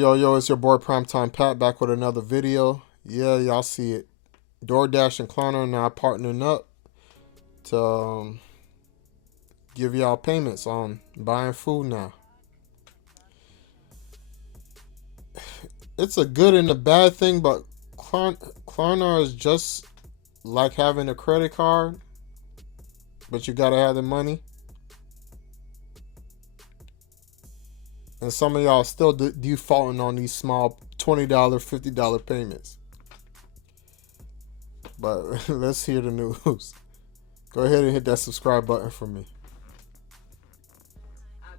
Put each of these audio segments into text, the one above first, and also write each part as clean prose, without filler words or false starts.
Yo, it's your boy PrimeTimePat back with another video. Yeah, y'all see it. DoorDash and Klarna are now partnering up to give y'all payments on buying food now. It's a good and a bad thing, but Klarna is just like having a credit card, but you gotta have the money. And some of y'all still defaulting on these small $20, $50 payments. But let's hear the news. Go ahead and hit that subscribe button for me.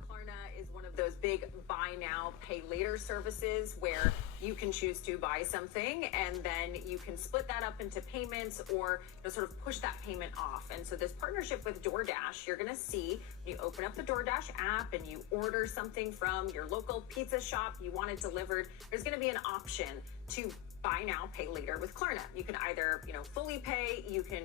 Klarna is one of those big buy now, pay later services where you can choose to buy something and then you can split that up into payments or sort of push that payment off. And so this partnership with DoorDash, you're going to see when you open up the DoorDash app and you order something from your local pizza shop, you want it delivered, there's going to be an option to buy now, pay later with Klarna. You can either, fully pay, you can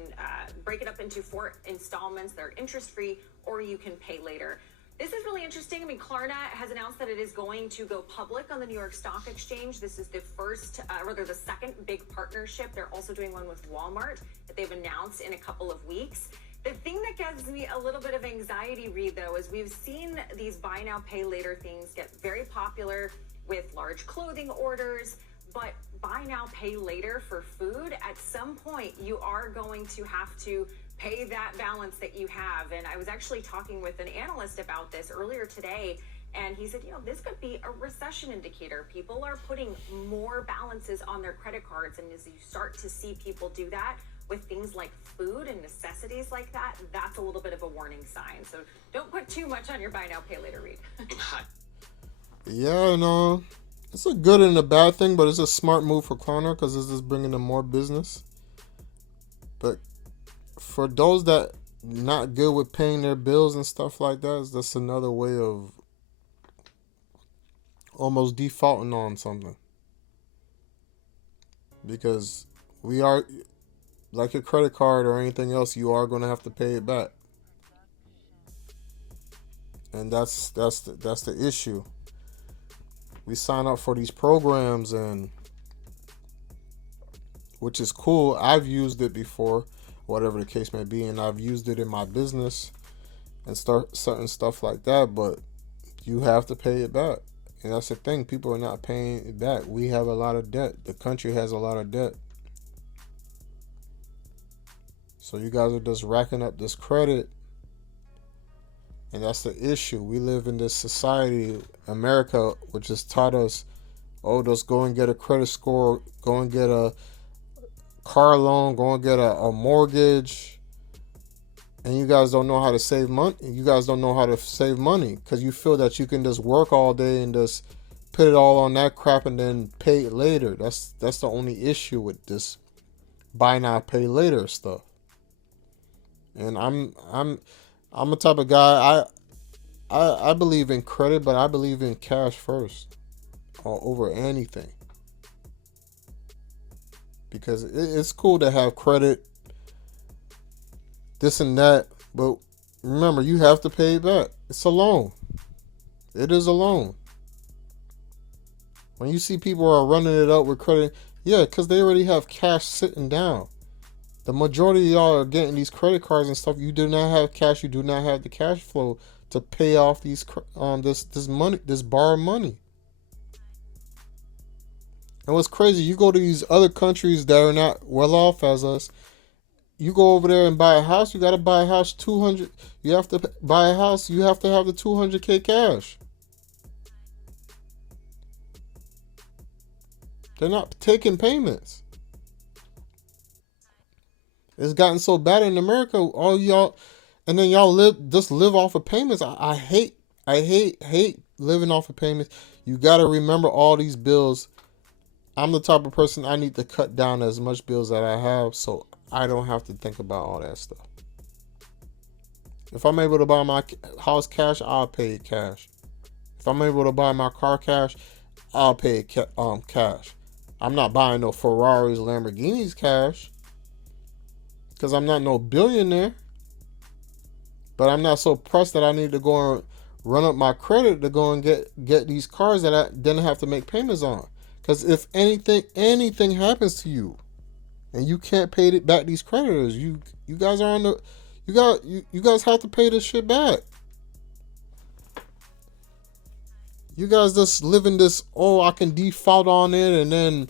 break it up into 4 installments that are interest-free, or you can pay later. This is really interesting. I mean, Klarna has announced that it is going to go public on the New York Stock Exchange. This is the the second big partnership. They're also doing one with Walmart that they've announced in a couple of weeks. The thing that gives me a little bit of anxiety, Reed, though, is we've seen these buy now, pay later things get very popular with large clothing orders, but buy now, pay later for food, at some point you are going to have to pay that balance that you have. And I was actually talking with an analyst about this earlier today, and he said, this could be a recession indicator. People are putting more balances on their credit cards, and as you start to see people do that with things like food and necessities like that, that's a little bit of a warning sign. So don't put too much on your buy now, pay later, Reed. Yeah, no, it's a good and a bad thing, but it's a smart move for Klarna because it's just bringing them more business. But for those that not good with paying their bills and stuff like that, that's another way of almost defaulting on something. Because we are, like a credit card or anything else, you are going to have to pay it back. And that's the issue. We sign up for these programs, and which is cool. I've used it before, whatever the case may be, and I've used it in my business and start certain stuff like that, but you have to pay it back. And that's the thing, people are not paying it back. We have a lot of debt. The country has a lot of debt. So you guys are just racking up this credit, and that's the issue. We live in this society, America, which has taught us, just go and get a credit score, go and get a car loan, go and get a mortgage, and you guys don't know how to save money. You guys don't know how to save money because you feel that you can just work all day and just put it all on that crap and then pay it later. That's the only issue with this buy now, pay later stuff. And I'm a type of guy, I believe in credit, but I believe in cash first over anything. Because it's cool to have credit, this and that, but remember, you have to pay it back. It's a loan. It is a loan. When you see people are running it up with credit, because they already have cash sitting down. The majority of y'all are getting these credit cards and stuff. You do not have cash. You do not have the cash flow to pay off these this money, this borrowed money. And what's crazy, you go to these other countries that are not well off as us. You go over there and buy a house. You got to buy a house 200. You have to buy a house. You have to have the 200K cash. They're not taking payments. It's gotten so bad in America. All y'all, and then y'all live off of payments. I hate living off of payments. You got to remember all these bills. I'm the type of person, I need to cut down as much bills that I have so I don't have to think about all that stuff. If I'm able to buy my house cash, I'll pay it cash. If I'm able to buy my car cash, I'll pay it cash. I'm not buying no Ferraris, Lamborghinis cash because I'm not no billionaire. But I'm not so pressed that I need to go and run up my credit to go and get these cars that I didn't have to make payments on. Because if anything happens to you, and you can't pay it back these creditors, you guys are on the you guys have to pay this shit back. You guys just live in this, oh, I can default on it and then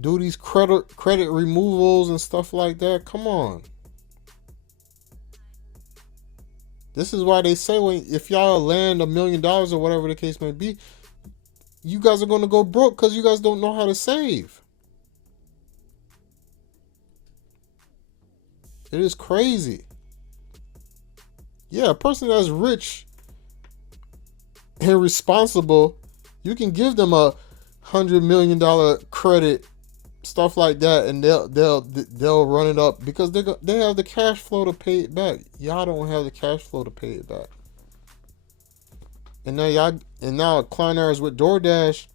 do these credit removals and stuff like that. Come on. This is why they say if y'all land $1 million or whatever the case may be, you guys are going to go broke because you guys don't know how to save. It is crazy. Yeah, a person that's rich and responsible, you can give them $100 million credit, stuff like that, and they'll run it up because they have the cash flow to pay it back. Y'all don't have the cash flow to pay it back. And now Klarna is with DoorDash,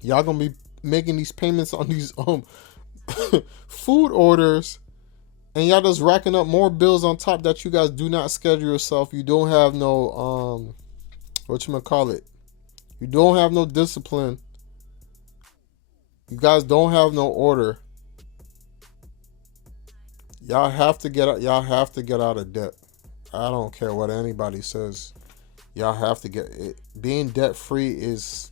y'all gonna be making these payments on these food orders, and y'all just racking up more bills on top that you guys do not schedule yourself. You don't have no whatchamacallit. You don't have no discipline. You guys don't have no order. Y'all have to get out of debt. I don't care what anybody says. Y'all have to get it. Being debt free is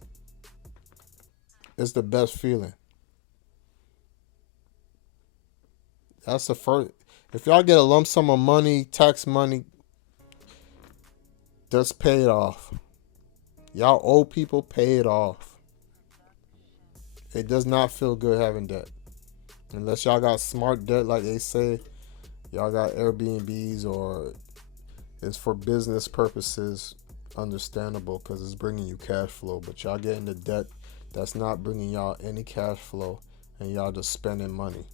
the best feeling. That's the first. If y'all get a lump sum of money, tax money, just pay it off. Y'all owe people, pay it off. It does not feel good having debt. Unless y'all got smart debt like they say. Y'all got Airbnbs or it's for business purposes. Understandable because it's bringing you cash flow. But y'all get into debt that's not bringing y'all any cash flow. And y'all just spending money.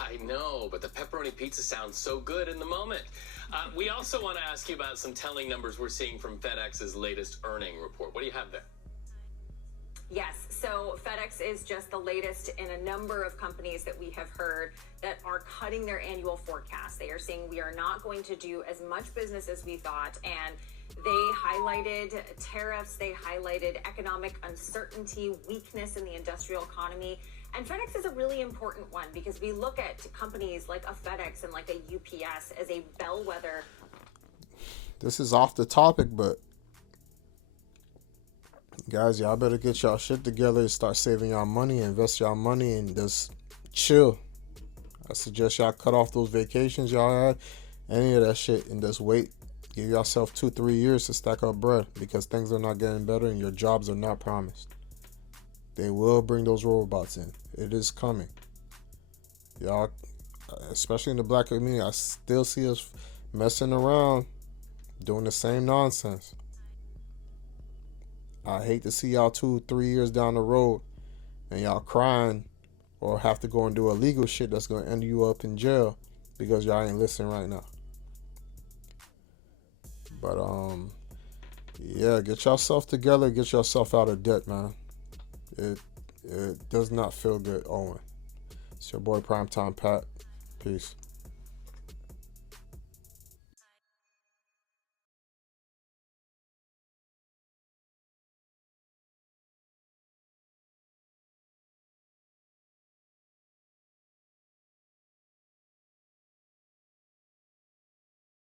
I know, but the pepperoni pizza sounds so good in the moment. We also want to ask you about some telling numbers we're seeing from FedEx's latest earning report. What do you have there? Yes, so FedEx is just the latest in a number of companies that we have heard that are cutting their annual forecast. They are saying we are not going to do as much business as we thought, and they highlighted tariffs, they highlighted economic uncertainty, weakness in the industrial economy. And FedEx is a really important one because we look at companies like a FedEx and like a UPS as a bellwether. This is off the topic, but guys, y'all better get y'all shit together and start saving y'all money, invest y'all money, and just chill. I suggest y'all cut off those vacations y'all had, any of that shit, and just wait. Give yourself 2-3 years to stack up bread because things are not getting better and your jobs are not promised. They will bring those robots in. It is coming. Y'all, especially in the black community, I still see us messing around, doing the same nonsense. I hate to see y'all 2-3 years down the road and y'all crying or have to go and do illegal shit that's going to end you up in jail because y'all ain't listening right now. But, yeah, get yourself together. Get yourself out of debt, man. It does not feel good, Owen. It's your boy PrimeTimePat. Peace.